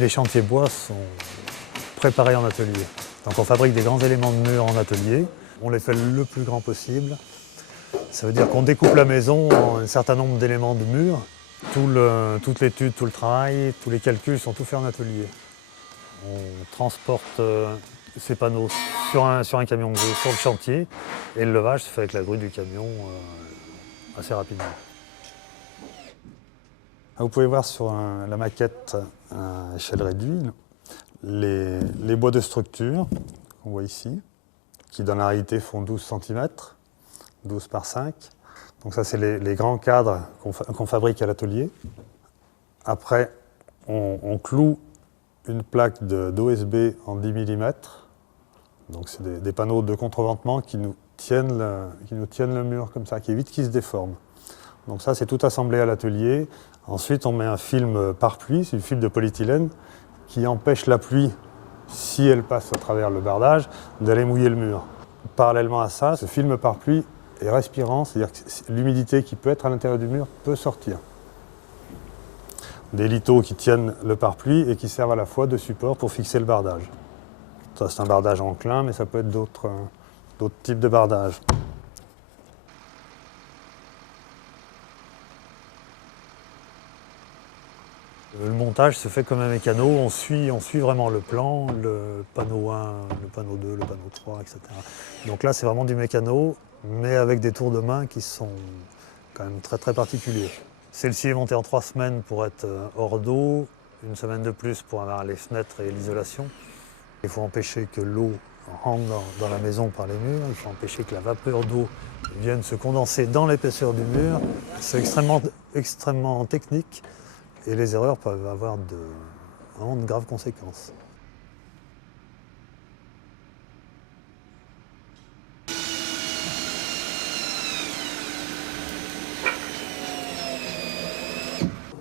Les chantiers bois sont préparés en atelier. Donc on fabrique des grands éléments de mur en atelier, on les fait le plus grand possible. Ça veut dire qu'on découpe la maison en un certain nombre d'éléments de mur. Toute l'étude, tout le travail, tous les calculs sont tout faits en atelier. On transporte ces panneaux sur un camion gros sur le chantier et le levage se fait avec la grue du camion assez rapidement. Vous pouvez voir sur la maquette à échelle réduite les bois de structure qu'on voit ici, qui dans la réalité font 12 cm, 12 par 5. Donc ça c'est les grands cadres qu'on fabrique à l'atelier. Après on cloue une plaque d'OSB en 10 mm. Donc c'est des panneaux de contreventement qui nous tiennent le mur comme ça, qui évitent qu'il se déforme. Donc ça c'est tout assemblé à l'atelier. Ensuite on met un film pare-pluie, c'est du film de polyéthylène, qui empêche la pluie, si elle passe à travers le bardage, d'aller mouiller le mur. Parallèlement à ça, ce film pare-pluie est respirant, c'est-à-dire que l'humidité qui peut être à l'intérieur du mur peut sortir. Des lithos qui tiennent le pare-pluie et qui servent à la fois de support pour fixer le bardage. Ça c'est un bardage enclin, mais ça peut être d'autres types de bardage. Le montage se fait comme un mécano, on suit vraiment le plan, le panneau 1, le panneau 2, le panneau 3, etc. Donc là c'est vraiment du mécano, mais avec des tours de main qui sont quand même très très particuliers. Celle-ci est montée en 3 semaines pour être hors d'eau, une semaine de plus pour avoir les fenêtres et l'isolation. Il faut empêcher que l'eau rentre dans la maison par les murs, il faut empêcher que la vapeur d'eau vienne se condenser dans l'épaisseur du mur. C'est extrêmement technique. Et les erreurs peuvent avoir vraiment de graves conséquences.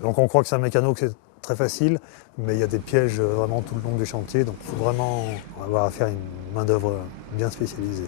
Donc on croit que c'est un mécano, que c'est très facile, mais il y a des pièges vraiment tout le long du chantier, donc il faut vraiment avoir affaire à une main-d'œuvre bien spécialisée.